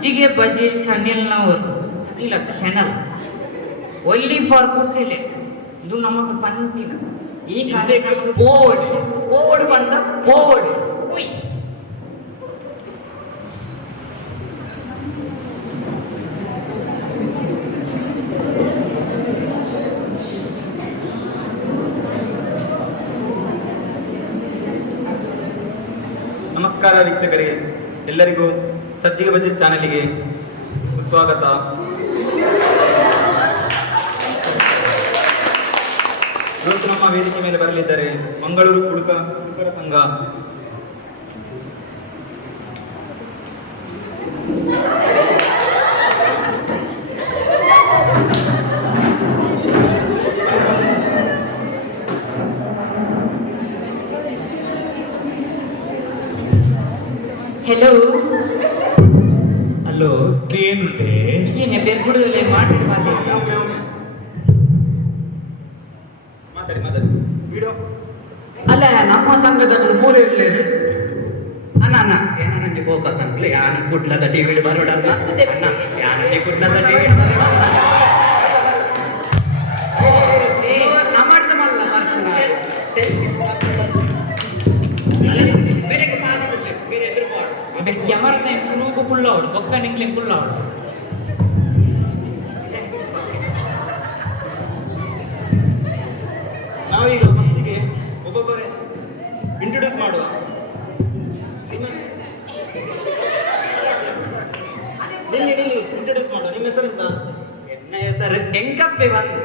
ಸಜ್ಜಿಗೆ ಬಜ್ಜಿ ಚಾನೆಲ್ನವರು ಇಲ್ಲ channel ಒಲ್ಲಿ for ಕೂರ್ತಿಲ್ಲ ಇದು ನಮಗೆ ಪಂತಿನ ಈ ಕಾರ್ಯಕ್ರಮ ಬೋರ್ಡ್ ಬೋರ್ಡ್ ಬಂದ ಬೋರ್ಡ್ ಉಯ್ ನಮಸ್ಕಾರ ವೀಕ್ಷಕರಿಗೆ, ಎಲ್ಲರಿಗೂ ಸಜ್ಜಿಗೆ ಬಜ್ಜಿ ಚಾನೆಲ್ಗೆ ಸುಸ್ವಾಗತ. ಇವತ್ತು ನಮ್ಮ ವೇದಿಕೆ ಮೇಲೆ ಬರಲಿದ್ದಾರೆ ಮಂಗಳೂರು ಕುಡುಕರ ಸಂಘ. ಹೆಲೋ ಹಲೋ, ಏನುಂಟೆ? ಏನೇ ಬೆರ್ಗುಡದಲ್ಲಿ ಮಾತಾಡಿ ಮಾತಾಡಿ ವಿಡಿಯೋ. ಅಲ್ಲ, ನಮ್ಮ ಸಂಘದ ಮೂಲೆ ಇರ್ಲೇರು ಅಣ್ಣ ಅಣ್ಣ ಏನ ನಂಗೆ ಫೋಕಸ್ ಅಂಕ್ಲೆ ಯಾನ ಕುಡ್ಲದ ಟಿವಿ ಬರೋಡಲ್ಲ ಅಣ್ಣ, ಯಾನ ಕುಡ್ಲದ ಟಿವಿ ನಮ್ಮಲ್ಲ ಬೇರೆ ಎದುರು ಕ್ಯಾಮರಾ ರೂಗು ಫುಲ್ ಔಟ್ ಒಕ್ಕ ನಿಂಗ್ಲೆ ಫುಲ್ ಔಟ್. ನಾವೀಗ ಫಸ್ಟಿಗೆ ಒಬ್ಬೊಬ್ಬರೇ ಇಂಟ್ರೊಡ್ಯೂಸ್ ಮಾಡುವ. ನಿಲ್ಲಿ ಇಂಟ್ರೊಡ್ಯೂಸ್ ಮಾಡುವ. ನಿಮ್ಮ ಹೆಸರೆಂತ? ಎನ್ನ ಹೆಸರು ಎಂಕಪ್ಪೆ ಬಂದು.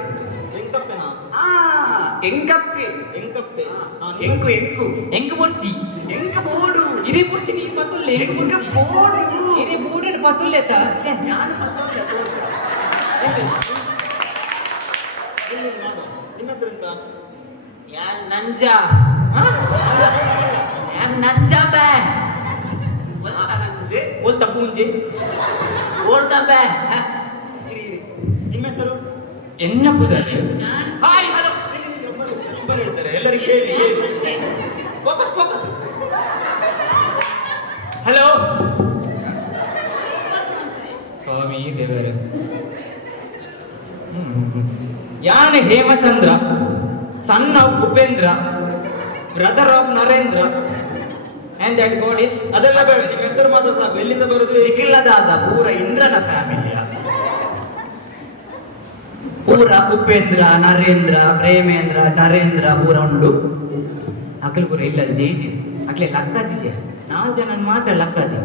ಎಂಕಪ್ಪೆನಾ? ಎಂಕಪ್ಪೆ ಎಂಕಪ್ಪೆ. ಎಂಕು ಎಂಕು ಎಂಕು ಬುರ್ಜಿ ಎಂಕ ಬೋಡು ಇರಿ ಬುರ್ಜಿ ನೀ ಪತ್ತುಲ್ಲೆ ಎಂಕ ಬೋಡು ಇರಿ ಬೂಡಲ್ಲಿ ಪತ್ತುಲ್ಲೆ ತ ನಾನು ಪತ್ತುಲ್ಲೆ ತೋರ್ಸ. ನಿಮ್ಮ ಹೆಸರೆಂತ? ಯಾನ್ ನಂಜ ಯಾನ್ ನಂಜ ಬೇ ನಂಜೆ ಓಲ್ತ ಪೂಂಜೆ ಓಲ್ತ ಬೇ ಇರಿ. ನಿಮ್ಮ ಹೆಸರು? ಎನ್ನ ಪುದಲ್ಲಿ ಹಾಯ್ ಹಲೋ. ನಂಬರ್ ಹೇಳ್ತಾರೆ, ಎಲ್ಲರಿಗೂ ಹೇಳಿ. Focus focus. ಹಲೋ ಸ್ವಾಮಿ ದೇವರ ಯಾನ್ Hemachandra, son of Upendra, brother of Narendra, and that god is. ಅದೆಲ್ಲ ಬೇಡ, ನಿಮ್ಮ ಹೆಸರು ಮಾತ್ರ ಸಾಕು. ಎಲ್ಲಿಂದ ಬರುದು? ನಿಖಿಲದಾದ ಪೂರ ಇಂದ್ರನ ಫ್ಯಾಮಿಲಿಯ ಪೂರ ಉಪೇಂದ್ರ, ನರೇಂದ್ರ, ಪ್ರೇಮೇಂದ್ರ, ಚರೇಂದ್ರ ಪೂರ ಉಂಡು. ಅಕಲ್ ಪೂರ ಇಲ್ಲ ಜೈತಿ ಅಕ್ಲೆ ಲಕ್ಕಾದಿ 4 ಜನ ಮಾತ್ರ ಲಕ್ಕಾದಿ.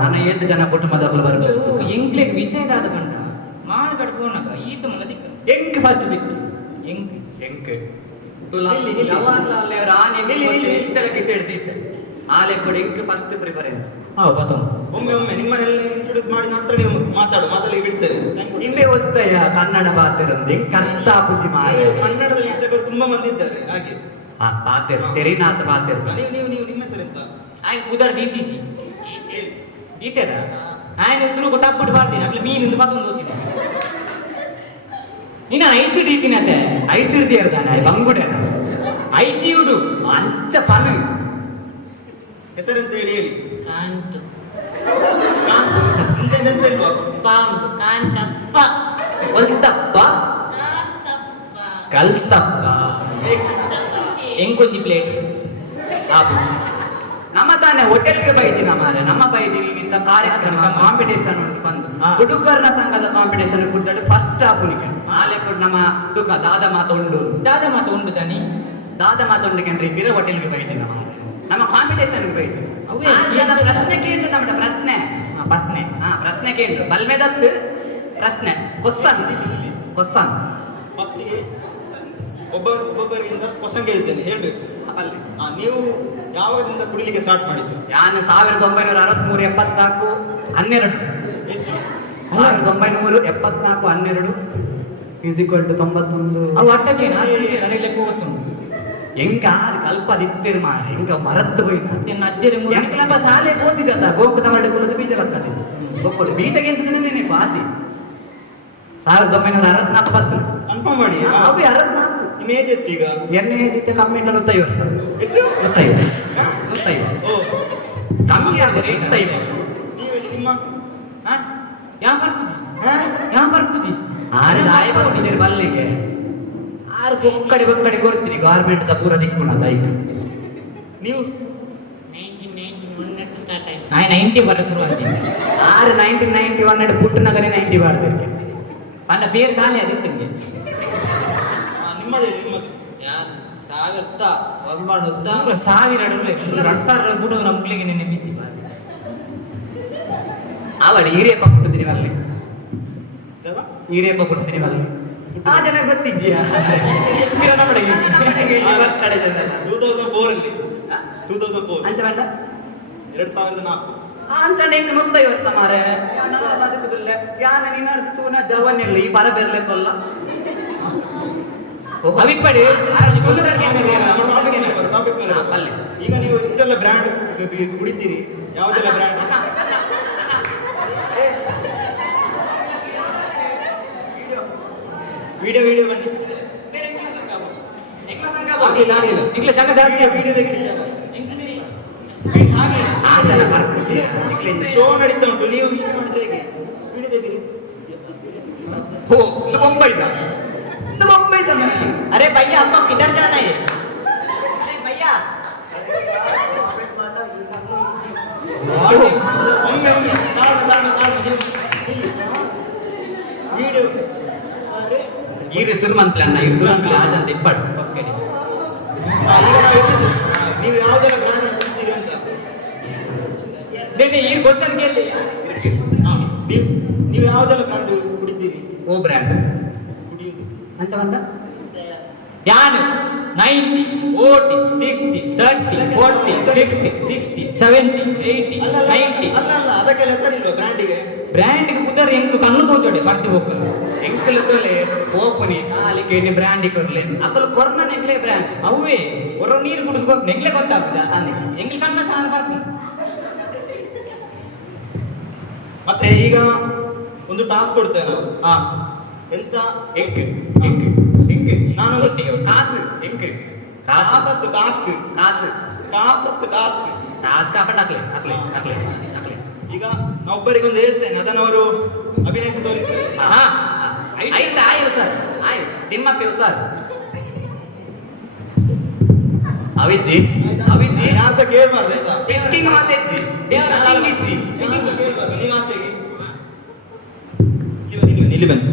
ನನ್ನ 7 ಜನ ಕುಟುಂಬದವರು ಬರಬೇಕು. ಎಂಕ್ಲೆ ವಿಷಯದಾದ ಕಂಡ ಮಾಲ್ ಕಟ್ಕೋಣಕ ಈತ ಮಲದಿಕ್ಕ ಎಂಕ್ ಫಸ್ಟ್ ದಿಕ್ಕು ಎಂಕ್ ಎಂಕ್ ಇಲ್ಲಿ. ಜವಾಹರ್ಲಾಲ್ ರಾಣಿ ಆಲೆ ಕೂಡ ಎಂಕ್ ಫಸ್ಟ್ ಪ್ರಿಫರೆನ್ಸ್. ಒಮ್ಮೆ ನಿಮ್ಮನ್ನೆಲ್ಲ ಇಂಟ್ರೊಡ್ಯೂಸ್ ಮಾಡಿ ನಂತರ ನೀವು ಮಾತಾಡಿ ಬಿಡ್ತೇವೆ. ನಿಮ್ಮೆ ಓದ್ತಯ್ಯ ಕನ್ನಡ ಬಾತಿರಂದು ಕರ್ತ ಪೂಜಿ ಮಾಡಿ ಕನ್ನಡದ ವೀಕ್ಷಕರು ತುಂಬಾ ಮಂದಿ ಇದ್ದಾರೆ. ಹಾಗೆ ಬಾತಿರು ತೆರಿನಾಥ ಬಾತಿರು. ನೀವು ನಿಮ್ಮ ಹೆಸರೆಂತ? ಆಯ್ನ ಕುದರ್ ದೀತಿಸಿ ದೀತೆರ ಆಯ್ನ ಹೆಸರು ಕೊಟ್ಟಾಕ್ಬಿಟ್ಟು ಬರ್ತೀನಿ ಅಕ್ಲೆ ಮೀನಿಂದ ಮತ್ತೊಂದು ಓದ್ತೀನಿ. ನೀನು ಐಸಿ ದೀತೀನಿ ಅತ್ತೆ ಐಸಿರ್ದಿ ಇರ್ದಾನೆ ಬಂಗುಡೆ ಐಸಿ ಉಡು ಅಂಚ ಪನು ಹೆಸರೆಂತ ಹೇಳಿ. ಕಾಂತ ಇಂತೆಂತ ಇಲ್ವಾ? ಪಾಂಬು ಕಾಂತಪ್ಪ ಕೊಲ್ತಪ್ಪ ಕಲ್ತಪ್ಪ ಎಂಕೊಂದಿ ಪ್ಲೇಟ್ ನಮ್ಮ ತಾನೆ ಹೋಟೆಲ್ಗೆ ಬೈದಿನ ಮಾರೆ ನಮ್ಮ ಬೈದಿನಿ ಇಂಥ ಕಾರ್ಯಕ್ರಮ ಕಾಂಪಿಟೇಷನ್ ಉಂಟು ಬಂದು ಕುಡುಕರ್ನ ಸಂಘದ ಕಾಂಪಿಟೇಷನ್ ಕುಡ್ಡಡು ಫಸ್ಟ್ ಆಪುನಿಕೆ ಆಲೆ ಕೂಡ ನಮ್ಮ ತುಕ ದಾದ ಮಾತ ಉಂಡು ದನಿ ದಾದ ಮಾತ ಉಂಡು ಕಂಡ್ರಿ ಬಿರ ಹೋಟೆಲ್ಗೆ ಬೈದಿನ ಮಾರೆ ನಮ್ಮ ಕಾಂಪಿಟೇಷನ್ಗೆ ಬೈದಿ ಪ್ರಶ್ನೆ ಕೇಂದ್ರ ನಮ್ಮ ಪ್ರಶ್ನೆ ಪ್ರಶ್ನೆ ಕೇಂದ್ರ ಬಲ್ಮೆದತ್ತು ಪ್ರಶ್ನೆ ಕೊಸ್ಸನ್ ಫಸ್ಟಿಗೆ ಒಬ್ಬೊಬ್ಬರಿಂದ ಕ್ವಶನ್ ಕೇಳ್ತೇನೆ, ಹೇಳ್ಬೇಕು. ಅಲ್ಲಿ ನೀವು ಯಾವಾಗಿಂದ ಕುಡಿಲಿಕ್ಕೆ ಸ್ಟಾರ್ಟ್ ಮಾಡಿದ್ದು? ನಾನು 1963 74 12 ಎಷ್ಟು? 1974 12 = 91. ಅವು ಅಟ್ಟಕ್ಕೆ ನನಗೆ ಹೋಗ್ತು ಎಂಕ ಕಲ್ಪದಿತ್ತಿರ್ ಮಾರೆ ಎಂಕ ಮರತ್ತು ಹೋಯ್ತು ಅಜ್ಜರಿ ಎಂಕ್ಲಪ್ಪ ಶಾಲೆ ಓದಿದತ್ತ ಗೋಕುತ ಮಾಡಿ ಕುಲದ ಬೀಜ ಬರ್ತದೆ ಗೊಬ್ಬರ ಬೀಜಗೆ ಅಂತ ನೆನೆ ಪಾತಿ 1964 ಕನ್ಫರ್ಮ್ ಮಾಡಿ. ಅವು 64 ನಿಮ್ಮ ಏಜ್ ಎಷ್ಟು ಈಗ? ಎಣ್ಣೆ ಏಜಿಗೆ ಕಮ್ಮಿ 105 ವರ್ಷ. ಎಷ್ಟು? 105 ಓ ಕಮ್ಮಿ ಆಗಿದೆ 105. ನೀವು ನಿಮ್ಮ ಯಾವ ಬರ್ಪುಜಿ ಹಾ? ಯಾವ ಬರ್ಪುಜಿ ಆರು ದಾಯ ಬರ್ತಿದ್ದೀರಿ ಬಲ್ಲಿಗೆ ಆರು ಬೊಕ್ಕಡೆ ಬೊಕ್ಕಡೆ ಕೊಡ್ತೀರಿ ಗೌರ್ಮೆಂಟ್ ದ ಪೂರ ದಿಕ್ಕುಣ ದೈಕ್ ನೀವು ನಾನು 90 ಬರ ಶುರು ಅಂತೀನಿ ಆರು 1991 ಪುಟ್ಟು ನಗರಿ 90 ಬಾರ್ದಿರ್ಕೆ ಪಂಡ ಬೇರೆ ಖಾಲಿ ಅದಿತ್ತಂಗೆ ನಿಮ್ಮದೇ ನಿಮ್ಮದು ಸಾಗತ್ತ ಒಗ್ಮಾಡುತ್ತ ಸಾವಿರ ಕೂಡ ನಮ್ಮ ಮಕ್ಕಳಿಗೆ ನೆನೆ ಬಿತ್ತಿ ಅವಳು ಹಿರಿಯಪ್ಪ ಕೊಟ್ಟಿದ್ದೀನಿ ಬಲ್ಲಿ ಹಿರಿಯಪ್ಪ ಕೊಟ್ಟಿದ್ದೀನಿ ಬಲ್ಲಿ ಆ ಜನ ಗೊತ್ತಿಜ್ಜಿಯ ಟೂ ತೌಸಂಡ್ 2004 ಅಂಚ ಬೇಡ 2004 ಅಂಚಂಡ ಹಿಂಗೆ 30 ವರ್ಷ ಮಾರೆ ಬದುಕುದಿಲ್ಲ ಯಾನ ನೀನು ತೂನ ಜವನ್ನಿಲ್ಲ ಈ ಬರ ಬೆರ್ಲೆಕ್ಕಲ್ಲ ಅವಿಪ್ಪಡಿ ನಮ್ಮ ಟಾಪಿಕ್ ಮೇಲೆ ಬಲ್ಲಿ ಈಗ ನೀವು ಇಷ್ಟೆಲ್ಲ ಬ್ರ್ಯಾಂಡ್ ಕುಡಿತೀರಿ ಯಾವುದೆಲ್ಲ ಬ್ರ್ಯಾಂಡ್ ವಿಡಿಯೋ ಬನ್ನಿ ಆಗಿಲ್ಲ ಈಗಲೇ ಜನ ಜಾಸ್ತಿ ವಿಡಿಯೋ ತೆಗೀರಿ ಹಾಗೆ ಆ ಜನ ಬರ್ತಿದ್ದೆ ಶೋ ನಡೀತಾ ಉಂಟು ನೀವು ಹೀಗೆ ಮಾಡಿದ್ರೆ ಹೇಗೆ ವಿಡಿಯೋ ತೆಗೀರಿ हो ಇದು ಮುಂಬೈದ ಇದು ಮುಂಬೈದ अरे भैया आपको किधर जाना है अरे भैया ಒಮ್ಮೆ ವಿಡಿಯೋ ಅರೆ ಇದು ಸುಲ್ಮಾನ್ ಪ್ಲಾನ್ ಇದು ಸುಲ್ಮಾನ್ ಪ್ಲಾನ್ ಅದಂತ ಇಪ್ಪಡು ಪಕ್ಕಡಿ ಈಗ ನಾವು ಹೇಳಿದ್ದು, ನೀವು ಯಾವುದೆಲ್ಲ ಬ್ರ್ಯಾಂಡ್ ಕುಡಿತೀರಿ ಅಂತ देने ये क्वेश्चन के लिए ನೀವು ಯಾವುದೆಲ್ಲ ಬ್ರ್ಯಾಂಡ್ ಕುಡಿತೀರಿ ಓ ಬ್ರ್ಯಾಂಡ್ ಕುಡಿಯುವುದು ಅಂಚ ಬಂದ ಯಾನು 90 40 60 30 40 50 60 70 80 ಅಲ್ಲ 90 ಅಲ್ಲ ಅದಕ್ಕೆಲ್ಲ ಹೆಸರಿಲ್ವಾ ಬ್ರ್ಯಾಂಡಿಗೆ ಬ್ರ್ಯಾಂಡ್ ಕುದರ್ ಹೆಂಗ್ ಕಣ್ಣು ತೋಚೋಡೆ ಬರ್ತಿ ಹೋಗ್ತಾರೆ ಎಂಕಲ್ ತೋಲೆ ಓಪನಿ ಕಾಲಿಗೆ ನಿ ಬ್ರ್ಯಾಂಡ್ ಕೊರ್ಲೆ ಅಕಲ್ ಕೊರ್ನ ನೆಗ್ಲೆ ಬ್ರ್ಯಾಂಡ್ ಅವೇ ಹೊರ ನೀರು ಕುಡಿದು ನೆಗ್ಲೆ ಗೊತ್ತಾಗ್ತದ ಹೆಂಗ್ ಕಣ್ಣ ಚೆನ್ನಾಗಿ ಬರ್ತೀನಿ ಮತ್ತೆ ಈಗ ಒಂದು ಟಾಸ್ಕ್ ಕೊಡ್ತೇವೆ ನಾವು ಹಾ ಎಂತ ಎಂಕ್ ಎಂಕ್ ಎಂಕ್ ನಾನು ಕಾಸು ಎಂಕ್ ಕಾಸು ಕಾಸತ್ತು ಟಾಸ್ಕ್ ಕಾಸು ಕಾಸತ್ತು ಟಾಸ್ಕ್ ಟಾಸ್ಕ್ ಹಾಕೊಂಡು ಹಾಕ್ಲೆ ಹಾಕ್ಲೆ ಹಾಕ್ಲೆ ಹಾಕ್ಲೆ ಈಗ ನಾವೊಬ್ಬರಿಗೊಂದು ಹೇಳ್ತೇನೆ ಅದನ್ನು ಅವರು ಅಭಿನಯಿಸಿ ತೋರಿಸ್ತಾರೆ ಹಾ ಆಯ್ತು ಆಯ್ತು ಸರ್ ಆಯ್ತು ತಿಮ್ಮಪ್ಪಿ ಸರ್ ಅವಿಜ್ಜಿ ಅವಿಜ್ಜಿ ಯಾರು ಸಹ ಕೇಳ್ಬಾರ್ದು ಆಯ್ತಾ ಟಿಸ್ಕಿಂಗ್ ಮತ್ತೆ ಇಜ್ಜಿ ಟಿಸ್ಕಿಂಗ್ ಇಜ್ಜಿ ಯಾರು ಸಹ ಕೇಳ್ಬಾರ್ದು ನೀವು ಆಚೆಗೆ ಇಲ್ಲಿ ಬನ್ನಿ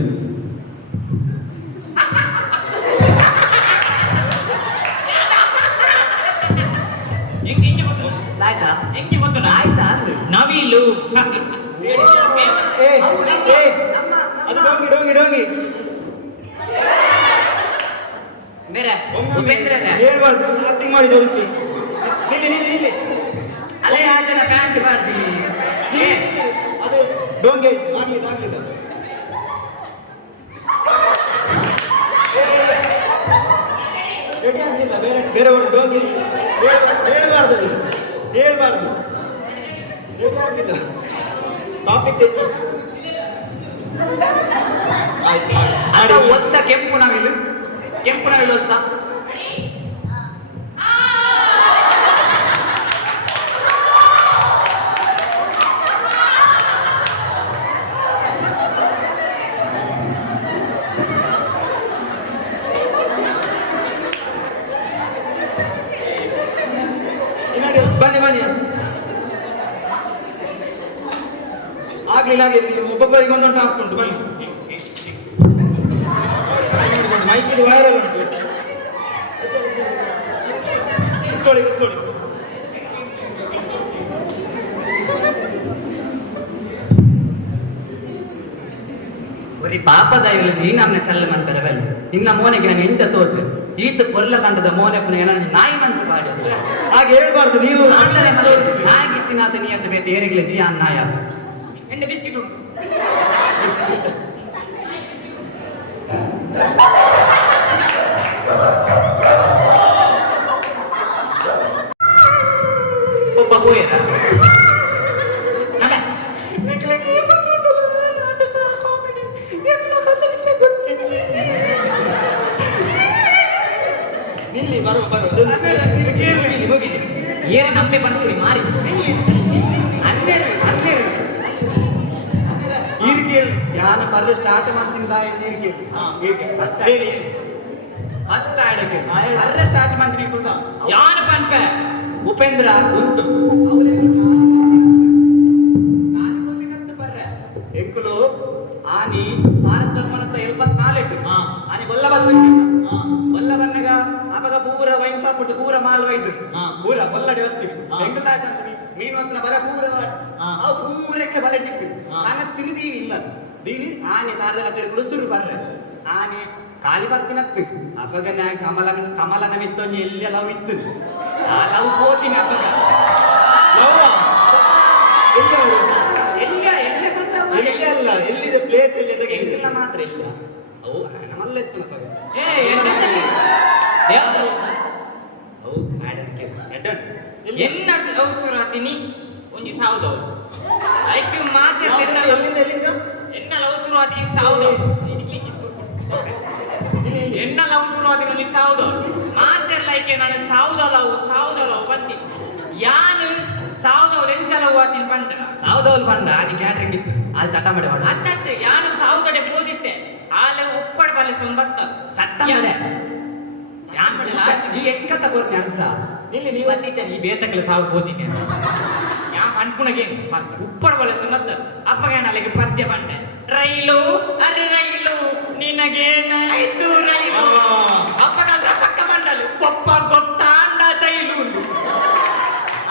ಹೆಂಗ್ ಹೆಂಗೆ ಗೊತ್ತು ಆಯ್ತಾ ಹೆಂಗೆ ಗೊತ್ತು ಆಯ್ತಾ ಅಂದು ನವಿಲು ಅದು ಡೋಂಗಿ ಡೋಂಗಿ ಡೋಂಗಿ ಬೇರೆ ಉಪೇಂದ್ರ ಹೇಳ್ಬಾರ್ದು ಆಕ್ಟಿಂಗ್ ಮಾಡಿ ತೋರಿಸಿ ನಿಲ್ಲಿ ನಿಲ್ಲಿ ನಿಲ್ಲಿ ಅಲ್ಲೇ ಆ ಜನ ಪ್ಯಾಂಟ್ ಮಾಡ್ತೀನಿ ಅದು ಡೋಂಗಿ ಆಯ್ತು ಆಗ್ಲಿಲ್ಲ ಆಗ್ಲಿಲ್ಲ ರೆಡಿ ಆಗಲಿಲ್ಲ ಬೇರೆ ಬೇರೆ ಒಂದು ಡೋಂಗಿ ಹೇಳ್ಬಾರ್ದು ಅದು. ಹೇಳ್ಬಾರ್ದು ರೆಡಿ ಆಗಲಿಲ್ಲ ಟಾಪಿಕ್ ಚೇಂಜ್ ಆಯ್ತು ಅದು ಒತ್ತ ಕೆಂಪು ನವಿಲು ಒತ್ತ ಬನ್ನಿ ಬನ್ನಿ ಆಗ್ಲಿಲ್ಲ ಆಗ್ಲಿಲ್ಲ ನೀವು ಒಬ್ಬೊಬ್ಬರಿಗೆ ಒಂದೊಂದು ಟಾಸ್ಕ್ ಉಂಟು ಬನ್ನಿ ಮೈಕ್ ಇದು ವೈರಲ್ ಉಂಟು ಕುತ್ಕೊಳ್ಳಿ ಕುತ್ಕೊಳ್ಳಿ ஒரு ಪಾಪದಾಯಿಗಳು ನೀ ನಮ್ಮನ್ನ ಚಲ್ಲ ಮಾಡ್ತಾರೆ ಬಲ್ಲ ನಿನ್ನ ಮೋನೆಗೆ ನಾನು ಎಂಚ ತೋತೆ ಈತ ಕೊಲ್ಲ ಕಂಡದ ಮೋನೆ ಪುನ ಏನ ನಾಯಿ ಮಂತು ಬಾಡಿ ಹಾಗೆ ಹೇಳ್ಬಾರ್ದು ನೀವು ಆಗಿತ್ತಿನಾತ ನೀಯಂತ ಬೇತೆ ಏರಿಗ್ಲೆ ಜಿ ಅನ್ನಾಯ ಎಣ್ಣೆ ಬಿಸ್ಕಿಟ್ ಉಂಟು ಒಬ್ಬ ಹೋಯರ ನಿಲ್ಲಿ ಬರುವ ಬರುವ ಮುಗಿಲಿ ಏನೇ ನಮ್ಮೆ ಬಂದ್ರಿ ಮಾರಿ ಅನ್ನೇರು ಅನ್ನೇರು ಬರ್ರೆ ಸ್ಟಾರ್ಟ್ ಮಾಡ್ತಿಂದ ನೀರಿಗೆ ಹಾ. ಫಸ್ಟ್ ಹೇಳಿ ಫಸ್ಟ್ ಆಡಕ್ಕೆ ಹಾ, ಹೇಳಿ. ಬರ್ರೆ ಸ್ಟಾರ್ಟ್ ಮಾಡ್ತೀನಿ ಕೂಡ ಯಾನ ಪನ್ಪೆ ಉಪೇಂದ್ರ ಉಂಟು ನಾನು ಗೊತ್ತಿನಂತ ಬರ್ರೆ ಎಂಕುಲು ಆನಿ ಭಾರತ ಧರ್ಮನಂತ 74 ಹಾ. ಆನಿ ಬೊಲ್ಲ ಬಂದು ಹಾ. ಬೊಲ್ಲ ಬನ್ನಗ ಅವಾಗ ಪೂರ ವೈನ್ ಸಾಪಿಟ್ಟು ಪೂರ ಮಾಲ್ ವೈದು ಹಾ. ಪೂರ ಬೊಲ್ಲಡೆ ಹೊತ್ತಿ ಹಾ. ಎಂಕುಲಾಯ್ತಂತ ಮೀನು ಹೊತ್ತಿನ ಬರ ಪೂರ ಹಾ. ಅವು ಪೂರಕ್ಕೆ ಬಲೆ ಟಿಕ್ಕು ಹಾ. ನಾನು ತಿನ್ನಿದೀನಿ ಇಲ್ಲ ದೀನಿ ಆನೆ ತಾರದ ಕಡೆ ಕುಳಿಸುರು ಬರ್ರೆ ಆನೆ ಕಾಲಿ ಬರ್ತೀನತ್ತು ಅವಾಗ ನಾ ಕಮಲನ ಮಿತ್ತೊಂದು ಎಲ್ಲಿ ಲವ್ ಇತ್ತು ಆ ಲವ್ ಹೋತೀನಿ ಅವಾಗ ಯವ್ವ, ಎಲ್ಲಿ ಅವರು ಎಲ್ಲಿ ಎಲ್ಲಿ ಬಂದವ ಎಲ್ಲಿ ಅಲ್ಲ ಎಲ್ಲಿದೆ ಪ್ಲೇಸ್ ಎಲ್ಲಿ ಅಂತ ಕೇಳಿದೆ. ಎಲ್ಲಿಲ್ಲ ಮಾತ್ರ ಇಲ್ಲ ಅವು ನಮ್ಮಲ್ಲೆತ್ತು ಅವಾಗ ಏ ಎಡ್ಡೆ ಯಾವ್ದು ಅವು ಆಡಕ್ಕೆ ಎಡ್ಡನ್ ಎನ್ನ ಅವಸರಾತಿನಿ ಒಂಜಿ ಸಾವುದವು ಐಕ್ಯ ಮಾತೆ ಎಲ್ಲಿಂದ ಎಲ್ಲಿಂದ ಎನ್ನ ಅವಸರಾತಿ ಸಾವುದವು ಎನ್ನ ಅವಸರಾತಿ ಒಂಜಿ ಸಾವುದವು ಮಾತೆಲ್ಲ ಐಕೆ ನಾನು ಸಾವುದಲವು ಬಂತಿ ಯಾನು ಸಾವುದವು ಎಂಚಲವು ಆತಿನ ಬಂಡ ಸಾವುದವಲ್ ಬಂಡ ಅಲ್ಲಿ ಕ್ಯಾಟ್ರಿಂಗ್ ಇತ್ತು ಅಲ್ಲಿ ಚಟ ಮಾಡಿ ಮಾಡ ಅತ್ತತ್ತೆ ಯಾನು ಸಾವುದಡೆ ಬೋದಿತ್ತೆ ಆಲೆ ಉಪ್ಪಡ ಬಲೆ ಸಂಬತ್ತ ಚಟ್ಟ ಮಾಡೆ ಯಾನ್ ಬಲೆ ಲಾಸ್ಟ್ ಈ ಎಂಕತ ಕೊರ್ನೆ ಅರ್ಥ ಇಲ್ಲಿ ನೀವು ಬಂದಿದ್ದೆ ಈ ಬೇತಕ್ಲೆ ಸಾವು ಬೋದಿದ್ದೆ ಯಾ ಅನ್ಪುಣಗೆ ಉಪ್ಪಡ ಬಲೆ ಸಂಬತ್ತ ಅಪ್ಪಗೆ ನಾಳೆಗೆ ಪದ್ಯ ಬಂಡೆ ರೈಲು ಅರೆ ರೈಲು ನಿನಗೇನಾಯ್ತು ರೈಲು ಅಪ್ಪಗಲ್ರ ಪಕ್ಕ ಮಂಡಲು ಒಪ್ಪ ಗೊತ್ತಾಂಡ ಜೈಲು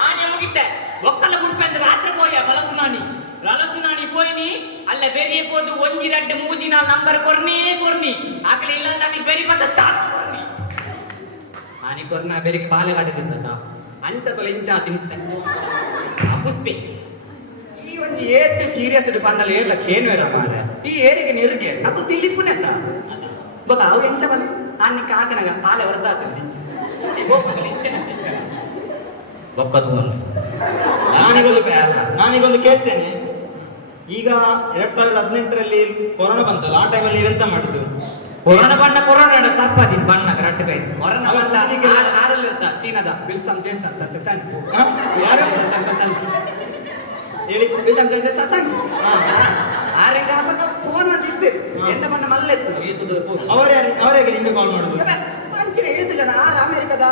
ಆನೆ ಹೋಗಿದ್ದೆ ಒಕ್ಕಲ ಗುಡ್ಪೆಂದ ರಾತ್ರಿ ಪೋಯ ಬಲಸುನಾನಿ ಪೋಯಿನಿ ಅಲ್ಲ ಬೆರಿಯ ಪೋದು ಒಂಜಿ ರಡ್ಡೆ ಮೂಜಿನ ನಂಬರ್ ಕೊರ್ನಿ ಆಕಲಿ ಇಲ್ಲ ಆಕಲಿ ಬೆರಿ ಪದ ಸಾಕು ಕೊರ್ನಿ ಆನಿ ಕೊರ್ನ ಬೆರಿಗೆ ಪಾಲೆ ಕಾಟಿದ್ದ ಅಂತ ತೊಲೆ ಇಂಚ ತಿಂತೆ ಪುಷ್ಪೆ ಈ ಒಂದು ಏತೆ ಸೀರಿಯಸ್ ಇಟ್ಟು ಪಂಡಲ್ಲಿ ಏರ್ಲ ಕೇನ್ವೇರ ಮಾರ ಈ ಏರಿಗೆ ನಿರ್ಗೆ ನಕ್ಕು ತಿಲಿಪುನೆ ಅಂತ ಗೊತ್ತಾ ಅವು ಎಂಚ ಬನ್ನಿ ಆನಿ ಕಾಕನಗ ಪಾಲೆ ಹೊರದಾಗ್ತದೆ ನಾನೀಗೊಂದು ಕೇಳ್ತೇನೆ. ಈಗ 2018ರಲ್ಲಿ ಕೊರೋನಾ ಬಂತಲ್ಲ, ಆ ಟೈಮಲ್ಲಿ ನೀವೆಂತ ಮಾಡಿದ್ದು? ಕೊರೋನಾ ತಪ್ಪದಿನ್ ಬಣ್ಣ ಕರೆಕ್ಟ್ ಗೈಸ್ ಹೊರನ ಬಂದ ಆರಲ್ಲಿ ಇರ್ತ ಚೀನಾದ ವಿಲ್ಸನ್ ಜೇಮ್ಸನ್ ಹಾ? ಯಾರು ಹೇಳಿ? ಆರೇಗ ಫೋನ್ ಮಾಡಿದ್ದೆ ಎಂಡ ಬಣ್ಣ ಮಲ್ಲೆತ್ತು ಏತುದು ಫೋನ್ ಅವರಿಗೆ ನಿಮ್ಗೆ ಕಾಲ್ ಮಾಡುದು? ಮಂಚಿನ ಹೇಳ್ತಿಲ್ಲ ಆರ ಅಮೆರಿಕದ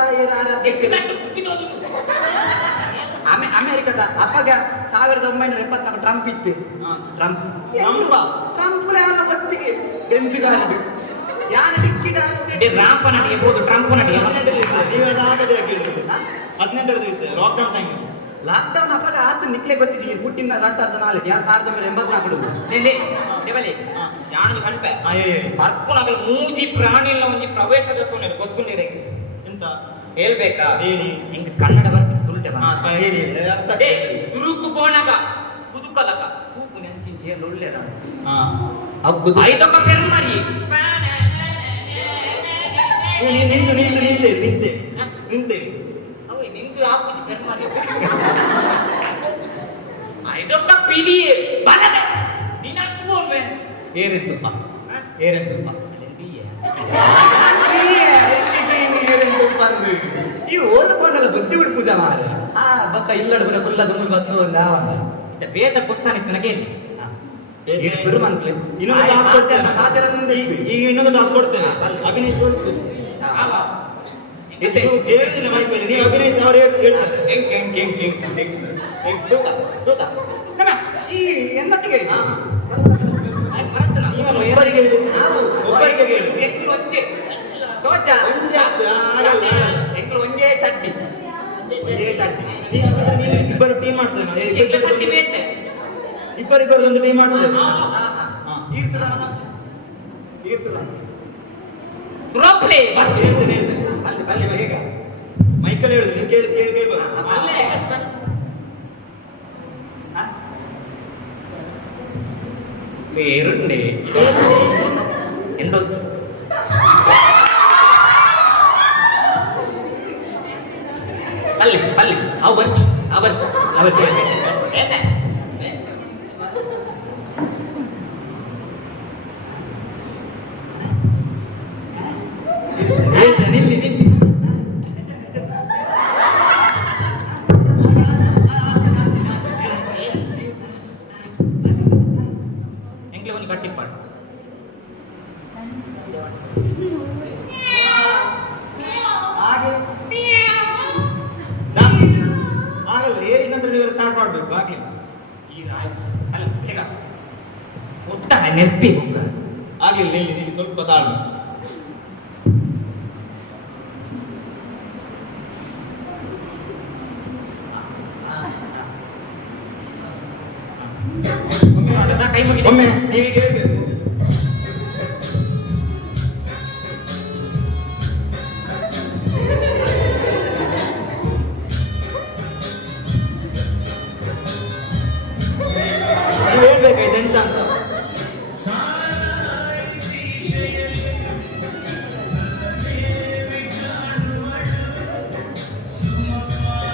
ಅಮೆರಿಕದ ಅಪ್ಪಗ 1974 ಟ್ರಂಪ್ ಇತ್ತು ಹಾ. ಟ್ರಂಪ್ ನಂಬ? ಟ್ರಂಪ್ ಯಾರ ಒಟ್ಟಿಗೆ ಬೆಂಜುಗಾರದು ಯಾರ ಸಿಕ್ಕಿದ ರಾಂಪ ನಡಿಗೆ ಬೋದು ಟ್ರಂಪ್ ನಡಿಗೆ 18 ದಿವಸ ನೀವೇನು ಆಗದೆ ಕೇಳಿದ್ರು? 18 ದಿವಸ ಲಾಕ್ಡೌನ್ ಟೈಮ್. ಲಾಕ್ಡೌನ್ ಅಪ್ಪಗ ಆತ ನಿಕ್ಲೆ ಗೊತ್ತಿದ್ದೀವಿ ಹುಟ್ಟಿನ 2004 1984 ನೆಲೆ ನೆವಲೆ ಯಾಣದು ಕಣ್ಪೆ ಹಾ, ಹೇಳಿ ಹೇಳಿ. ಪರ್ಪುನಗಲ್ ಮೂಜಿ ಪ್ರಾಣಿಲ್ಲ ಒಂಜಿ ಪ್ರವೇಶದ ಗೊತ್ತುಂಡಿರೆ ಎಂತ ಹೇಳ್ಬೇಕಾ ಹೇಳಿ. ಹಿಂಗ್ ಕನ್ನಡ ಬರ್ತೀನಿ ಸುಲ್ಟೆ ಹಾ, ಹೇಳಿ ಹೇಳಿ. ಅರ್ಥ ಏ ಆಗ್ತದೆ. ಸುರುಕು ಬೋನಗ ಕುದುಕಲಕ ಕೂಪು ನೆಂಚಿನ ಚೇರ್ ಒಳ್ಳೆರ ಹಾ. ಐದೊಕ್ಕ ಪೆರ್ಮರಿ ನಿಂತೆ ಅವು ನಿಂತು ಆಪುಜಿ ಪೆರ್ಮರಿ ಐದೊಕ್ಕ ಪಿಲಿಯೆ ಬಲದ ನಿನಂತು ಒಮ್ಮೆ ಏರೆಂತಪ್ಪ ಏರೆಂತಪ್ಪ ಬಂದು ಈ ಓದ್ಕೊಂಡಲ್ಲ ಬುದ್ಧಿ ಬಿಟ್ಟು ಪೂಜೆ ಮಾರ ಆ ಬಕ್ಕ ಇಲ್ಲಡ ಬರ ಕುಲ್ಲ ದುಂಡು ಬಂದು ನಾವಲ್ಲ ಬೇದ ಪುಸ್ತಕ ನನಗೆ ಶುರು ಮಾಡ್ಲಿ ಇನ್ನೊಂದು ಟಾಸ್ಕ್ ಕೊಡ್ತೇವೆ. ಈಗ ಇನ್ನೊಂದು ಟಾಸ್ಕ್ ಕೊಡ್ತೇವೆ. ಅಭಿನಯಿಸಿ ತೋರಿಸ್ಬೇಕು. ಹೇಳಿದ್ರೆ ಮೈಕಲ್ಲಿ ನೀವು ಅಭಿನಯಿಸಿ ಅವರು ಹೇಳ್ತಾರೆ. ಈ ಎನ್ನತ್ತಿಗೆ ಒಬ್ಬರಿಗೆ ಹೇಳಿದ್ರೆ ಒಬ್ಬರಿಗೆ ಹೇಳಿ. ಎಂಕ್ಲು ಒಂದೇ ಚಟ್ನಿ ಇಬ್ಬರು ಟೀಮ್ ಮಾಡ್ತೇವೆ. ಬೇತೆ ಇಬ್ಬರಿಬ್ಬರದೊಂದು ಟೀಮ್ ಮಾಡ್ತೇವೆ. ರೋಪ್ಲೆ ಹೇಳ್ತೇನೆ ಹೇಗ ಮೈಕಲ್ಲಿ ಹೇಳುದು ನೀವು ಕೇಳಿ ಕೇಳಿ ಕೇಳ್ಬೋದು. പേരുണ്ട് എന്തോ ಪಲ್ಲೆ ಅವು ಬರ್ಚಿ ನಿಲ್ಲಿ ಎಂಗ್ಲೆ ಒಂದು ಕಟ್ಟಿಪ್ಪಾಡು ಹಾಗೆ ನಾ- ಆಗಲ್ಲ ಏರಿನ ನಂತರ ನೀವು ಸ್ಟಾರ್ಟ್ ಮಾಡ್ಬೇಕು ಹಾಗೆ ಈ ರಾಜ್ ಅಲ್ಲ ಬೇಗ ಒತ್ತಡ ನೆರ್ಪಿ ಹೋಗ ಆಗ್ಲಿಲ್ಲ ನಿಲ್ಲಿ ನಿಲ್ಲಿ ಸ್ವಲ್ಪ ತಾಳ್ಮೆ ಕೈ ಮುಗಿದೆ ಒಮ್ಮೆ ನೀವೀಗ ಹೇಳ್ಬೇಕು ನೀವು ಹೇಳ್ಬೇಕಾಯ್ತು ಎಂತ ಅಂತ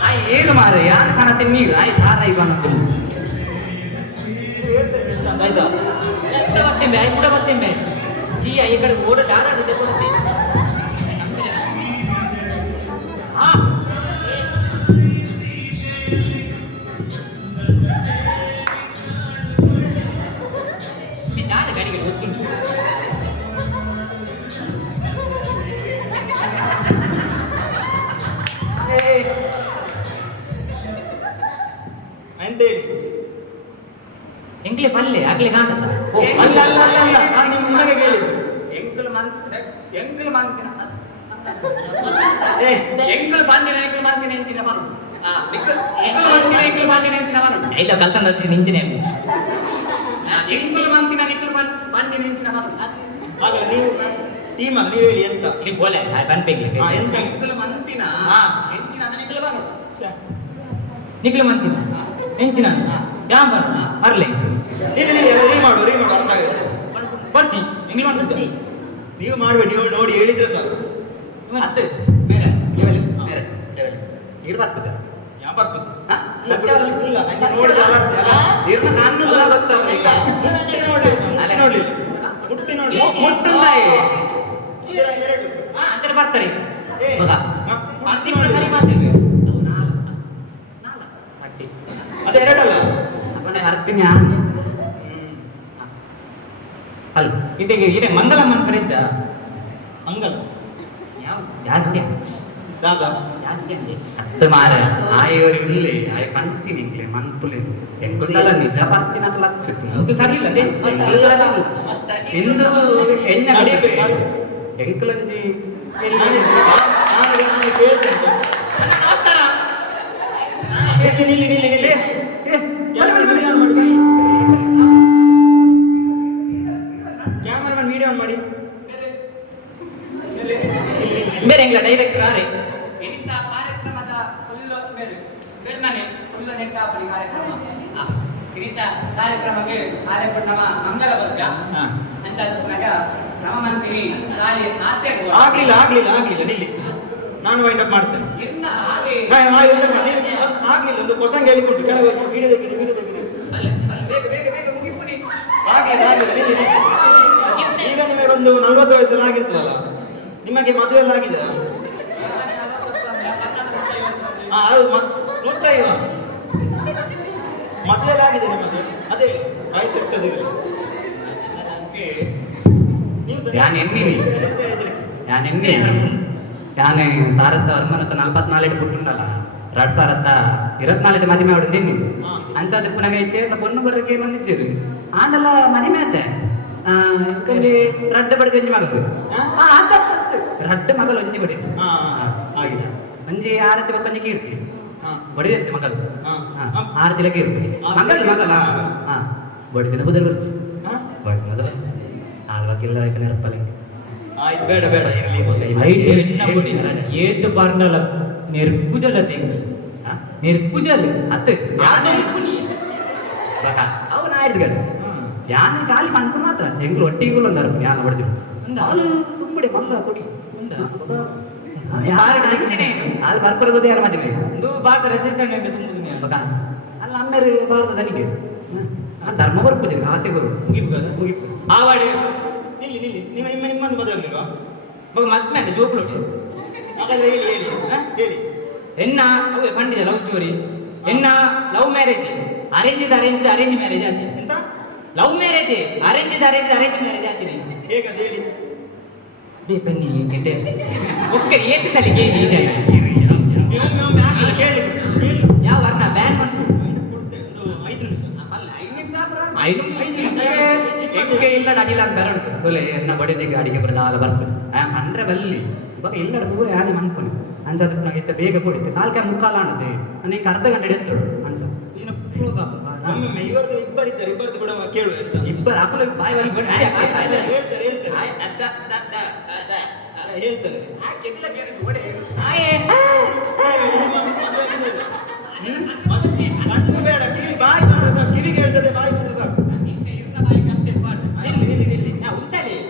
ಆಯ್ ಏನು ಮಾರ ಯಾರು ಕಾಣತ್ತೆ ನೀರು ಆಯ್ ಸಾರ ಇವನದ್ದು ನೀವು ಹೇಳ್ಬೇಕು ಎಂತ ಅಂತ ಆಯ್ತಾ ಕೂಡ ಬರ್ತೇನೆ ಐ ಕೂಡ ಬರ್ತೇನೆ ಜೀ ಈ ಕಡೆ ಓಡ ದಾರ ಆಗುತ್ತೆ ಕೊಡ್ತೀನಿ ಹಾ ದಾರ ಗಾಡಿಗೆ ಗೊತ್ತುಂಟು ಎಂತ ಹೇಳಿ ಎಂಕ್ಲೆ ಪಲ್ಲೆ ಆಗ್ಲೇ ಕಾಣ್ತದ ಓ ಅಲ್ಲ ಅಲ್ಲ ಅಲ್ಲ ಅಲ್ಲ ನಾನು ನಿಮ್ಮ ಮುಂದೆ ಕೇಳಿದ್ದು ಎಂಕಲ್ ಮಂತಿನ ಏ ಎಂಕಲ್ ಬಂದಿನ ಎಂಕಲ್ ಮಂತಿನ ಹೆಂಚಿನ ಮನು ಎಂಕಲ್ ಮಂತಿನ ಎಂಕಲ್ ಮಂತಿನ ಹೆಂಚಿನ ಮನು ಇಲ್ಲ ಕಲ್ತಂದ ನಿಂಚನೆ ಎಂಕಲ್ ಮಂತಿನ ಎಂಕಲ್ ಬಂದಿನ ಹೆಂಚಿನ ಮನು ಆಗ ನೀವು ಟೀಮ್ ಅಲ್ಲಿ ನೀವು ಹೇಳಿ ಎಂತ ಇಲ್ಲಿ ಬೋಲೆ ಬನ್ಬೇಕ್ಲಿ ಹಾ ಎಂತ ಎಂಕಲ್ ಮಂತಿನ ಹಾ. ಹೆಂಚಿನ ಎಂಕಲ್ ಮನು ಶ್ಯಾ. ನಿಕ್ಲು ಮಂತಿನ ಹೆಂಚಿನ ಯಾವ ಬರ್ಲೆ ನಿಲ್ಲಿ ರೀ ಮಾಡು ಅರ್ಥ ಆಗುತ್ತೆ ಬರ್ಸಿ ನಿಂಗ್ಲಿ ಮಾಡ್ಬಿಡ್ಸಿ ನೀವು ಮಾಡ್ಬೇಡಿ ನೀವು ನೋಡಿ ಹೇಳಿದ್ರೆ ಸಾಕು ಅತ್ತು ಬೇರೆ ಲೆವೆಲ್ ಬೇರೆ ಲೆವೆಲ್ ಇದು ಬರ್ಪುಜ ಯಾವ ಪರ್ಪಸ್ ಹಾ? ಇಲ್ಲ ನಂಗೆ ನೋಡಿದ ಅಲರ್ಜಿ ಅಲ್ಲ ಇರ್ನ ನಾನು ದೂರ ಗೊತ್ತವ್ರು ಈಗ ಮುಟ್ಟಿ ನೋಡಿ ಮುಟ್ಟಿ ನೋಡ್ಲಿಲ್ಲ ಮುಟ್ಟಿ ನೋಡಿ ಮುಟ್ಟುತ್ತಾಯಿ ಎರಡು ಹಾ ಅಂತರ ಬರ್ತಾರೆ ಏ, ಹೌದಾ? ಮುಟ್ಟಿ ಅಂತಿಮ ನೋಡಿ ಸರಿ ಮಾತಿಗೆ ಅವು ನಾಲ್ಕು ಮಟ್ಟಿ ಅದು ಎರಡಲ್ಲ ಅವನೇ ಅರ್ತೀನಿ ನಾನು ಅಲ್ಲ ಇದಕ್ಕೆ ಇದೆ ಮಂಗಲಮ್ಮನ ಪರಿಚ ಹಂಗಲ್ಲ ಯಾವ ಜಾಸ್ತಿ ದಾದಾ ಜಾಸ್ತಿ ಅಂದೆ ಹತ್ತು ಮಾರ ಆಯೋರು ಇಲ್ಲಿ ಆಯ್ ಕಂತೀನಿ ಇಂಗ್ಲೆ ಮನ್ಪುಲೆ ಎಂಕುದಲ್ಲ ನಿಜ ಬರ್ತೀನಿ ಅಂತ ಲಗ್ತೀನಿ ಅದು ಸರಿ ಇಲ್ಲ ಅದೇ ಇಂದು ಹೆಣ್ಣ ನಡೀಬೇಕು. ಎಂಕುಲಂಜಿ ನಾನು ಕೇಳ್ತೇನೆ ನಮಸ್ಕಾರ ನಿಲ್ಲಿ ಕ್ಯಾಮರಾಮನ್ ವಿಡಿಯೋ ಆನ್ ಮಾಡಿ ಬೇರೆ ಹೆಂಗಿಲ್ಲ ಡೈರೆಕ್ಟರ್ ಆರೆ ಇಂಥ ಕಾರ್ಯಕ್ರಮದ ಫುಲ್ ಬೇರೆ ಬೇರೆ ನಾನೇ ಫುಲ್ ನೆಟ್ಟಾಪಡಿ ಕಾರ್ಯಕ್ರಮ ಇಂಥ ಕಾರ್ಯಕ್ರಮಕ್ಕೆ ಆಲೆಪಟ್ಟು ನಮ್ಮ ಮಂಗಲ ವರ್ಗ ಅಂಚಾದ ಕ್ರಮ ಮಂತ್ರಿ ಖಾಲಿ ಆಸೆ ಆಗ್ಲಿಲ್ಲ ನಿಲ್ಲಿ ನಾನು ವೈಂಡ್ ಅಪ್ ಮಾಡ್ತೇನೆ ಇನ್ನ ಹಾಗೆ ಆಗ್ಲಿಲ್ಲ ಒಂದು ಕೊಸಂಗ್ ಹೇಳಿಕೊಟ್ಟು ಕೆಳಗೆ ವಿಡಿಯೋ ತೆಗಿದೆ ಅಲ್ಲ ಬೇಗ ಮುಗಿಪುಡಿ ಆಗ್ಲಿಲ್ಲ ನಿಲ್ಲಿ ಈಗ ನಿಮಗೆ ಒಂದು 40 ವಯಸ್ಸಲ್ಲಿ ಆಗಿರ್ತದಲ್ಲ ನಿಮಗೆ ಮದುವೆ ಎಲ್ಲ ಆಗಿದೆ ಹಾ ಅದು 105 ಮದುವೆ ಎಲ್ಲ ಆಗಿದೆ ನಿಮಗೆ ಅದೇ ವಯಸ್ಸು ಎಷ್ಟದಿಲ್ಲ ഞാൻ സാറത്ത ഒരുമനത്ത് 44 പുട്ടുണ്ടല്ല 2024 മതിമ അവിടെ നിന്നു അഞ്ചാതെ പുനകൈക്ക് പൊണ്ണു പിറകെ വന്നിച്ചത് ആണ്ടല്ല മതിമേത്തെ ಕಲ್ಲಿ ರಡ್ಡು ಬಡಿ ಒಂಜಿ ಮಗದು ರಡ್ಡು ಮಗಲು ಒಂಜಿ ಬಡಿ ಒಂಜಿ ಆರತಿ ಬಕ್ಕಂಜಿ ಕೀರ್ತಿ ಬಡಿದೈತೆ ಮಗಲು ಆರತಿಲ ಕೀರ್ತಿ ಮಗಲ ಬಡಿದಿನ ಬುದಲ್ ಬರ್ಚಿ ಬಡಿದ ಆಳ್ವಕ್ಕಿಲ್ಲ ನೆರಪಲ್ಲಿ ಆಯ್ತು ಬೇಡ ಇರಲಿ ಏತು ಬರ್ನಲ್ಲ ನಿರ್ಪುಜಲ ತೆಂಗು ನಿರ್ಪುಜಲ್ ಅತ್ತ ಅವನ ಆಯ್ತು ಗಡ ಯಾನ ಖಾಲಿ ಮನ್ಕು ಮಾತ್ರ ಎಂಗ್ಳು ಒಟ್ಟಿಗೂ ಒಂದಾರ ಯಾನ ಹೊಡೆದ್ರು ಹಾಲು ತುಂಬಡಿ ಮಲ್ಲ ಕೊಡಿ ಅದು ಬರ್ಪರಗೋದು ಯಾರ ಮದುವೆ ಒಂದು ಭಾರತ ರೆಸಿಸ್ಟೆಂಟ್ ಅಂತ ತುಂಬುದು ಅಲ್ಲ ಅಮ್ಮೇರು ಭಾರತ ದನಿಗೆ ಧರ್ಮ ಬರ್ಪೂಜೆ ಆಸೆ ಬರು ಮುಗಿಪು ಆವಾಡಿ ನಿಲ್ಲಿ ನಿಮ್ಮನ್ನು ಮದುವೆ ಆಗ್ಲಿಲ್ವಾ ಮಗ ಮತ್ತೆ ಜೋಕ್ಲೋಟಿ ಹಾಗಾದ್ರೆ ಹೇಳಿ ಎನ್ನ ಅವೇ ಪಂಡಿತ ಲವ್ ಸ್ಟೋರಿ ಎನ್ನ ಲವ್ ಮ್ಯಾರೇಜ್ ಅರೇಂಜ್ ಮ್ಯಾರೇಜ್ ಆಯ್ತು ಎಂತ? ಲವ್ ಮ್ಯಾರೇಜ್ ಅರೇಂಜ್ ಮ್ಯಾರೇಜ್ ಆಯ್ತು ಹೇಗದು ಹೇಳಿ ಬನ್ನಿ ಒಕ್ಕರಿ ಏಕೆ ಸಲಿಗೆ ಈಗ ಒಮ್ಮೆ ಆಗಿಲ್ಲ ಕೇಳಿ ಕೇಳಿ ಯಾವ ವರ್ಣ ಬ್ಯಾನ್ ಬಂತು ಕೊಡ್ತೆ ಒಂದು 5 ನಿಮಿಷ ಅಲ್ಲ 5 ನಿಮಿಷ ಐದು ಎಂಗೆ ಇಲ್ಲ ನಡಿಲ ಬರೋಣ ಕೊಲೆ ಎನ್ನ ಬಡಿದೆ ಗಾಡಿಗೆ ಬರದಾಲ ಬರ್ಪಸ್ ಅಂದ್ರೆ ಬಲ್ಲಿ ಇವಾಗ ಎಲ್ಲರ ಪೂರ ಯಾನೆ ಮನ್ಕೊಂಡು ಅಂಚದ ನಾಗಿತ್ತ ಬೇಗ ಕೊಡಿತೆ 4:45 ಆಣತೆ ನನಗೆ ಅರ್ಧ ಗಂಟೆ ಎತ್ತರು ಅಂಚ ಒಮ್ಮೆ ಇವರದ್ದು ಇಬ್ಬರಿದ್ದಾರೆ ಇಬ್ಬರದ್ದು ಕೂಡ ಕೇಳು ಅಂತ ಇಬ್ಬರು ಅಪ್ಪಲ ಬಾಯಿ ಬರಿ ಹೇಳ್ತಾರೆ ಹೇಳ್ತಾರೆ ಕಣ್ಣು ಬೇಡ ಕಿವಿ ಬಾಯಿ ಮಾತ್ರ ಸಾಕು ಕಿವಿಗೆ ಹೇಳ್ತದೆ ಬಾಯಿ ಮಾತ್ರ ಸಾಕು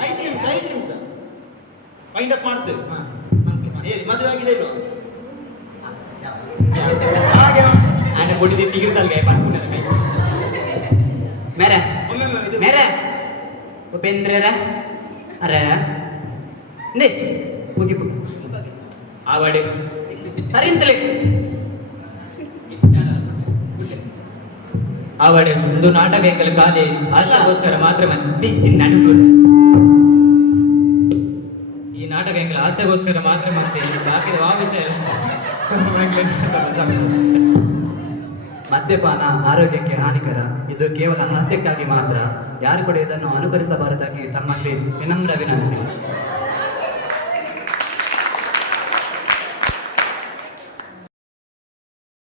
ಐದು ನಿಮಿಷ ವೈಂಡ್ ಅಪ್ ಮಾಡ್ತೇವೆ ಹೇಳಿ ಮದುವೆ ಆಗಿದೆ ಇಲ್ವಾ ಹಾಗೆ ನಾನು ಕೊಟ್ಟಿದ್ದೆ ತಿಗಿರ್ದಲ್ಗೆ ಪನ್ಪುನ ಮೇರೆ ಒಮ್ಮೆ ಇದು ಮೇರೆ ಉಪೇಂದ್ರ ಅರೆ ನೇ ಮುಗಿ ಪುಗಿ ಆವಡೆ ಸರಿ ಅಂತಲೇ ಆವಡೆ ಒಂದು ನಾಟಕ ಎಂಕಲ್ ಕಾಲಿ ಹಾಸ್ಯಕ್ಕೋಸ್ಕರ ಮಾತ್ರ ನಟು ಈ ನಾಟಕ ಎಂಕಲ್ ಹಾಸ್ಯಕ್ಕೋಸ್ಕರ ಮಾತ್ರ ಮತ್ತೆ ಬಾಕಿದ ಆ ವಿಷಯ ಮದ್ಯಪಾನ ಆರೋಗ್ಯಕ್ಕೆ ಹಾನಿಕರ ಇದು ಕೇವಲ ಹಾಸ್ಯಕ್ಕಾಗಿ ಮಾತ್ರ ಯಾರು ಕೂಡ ಇದನ್ನು ಅನುಕರಿಸಬಾರದಾಗಿ ತಮ್ಮಲ್ಲಿ ವಿನಮ್ರ ವಿನಂತಿ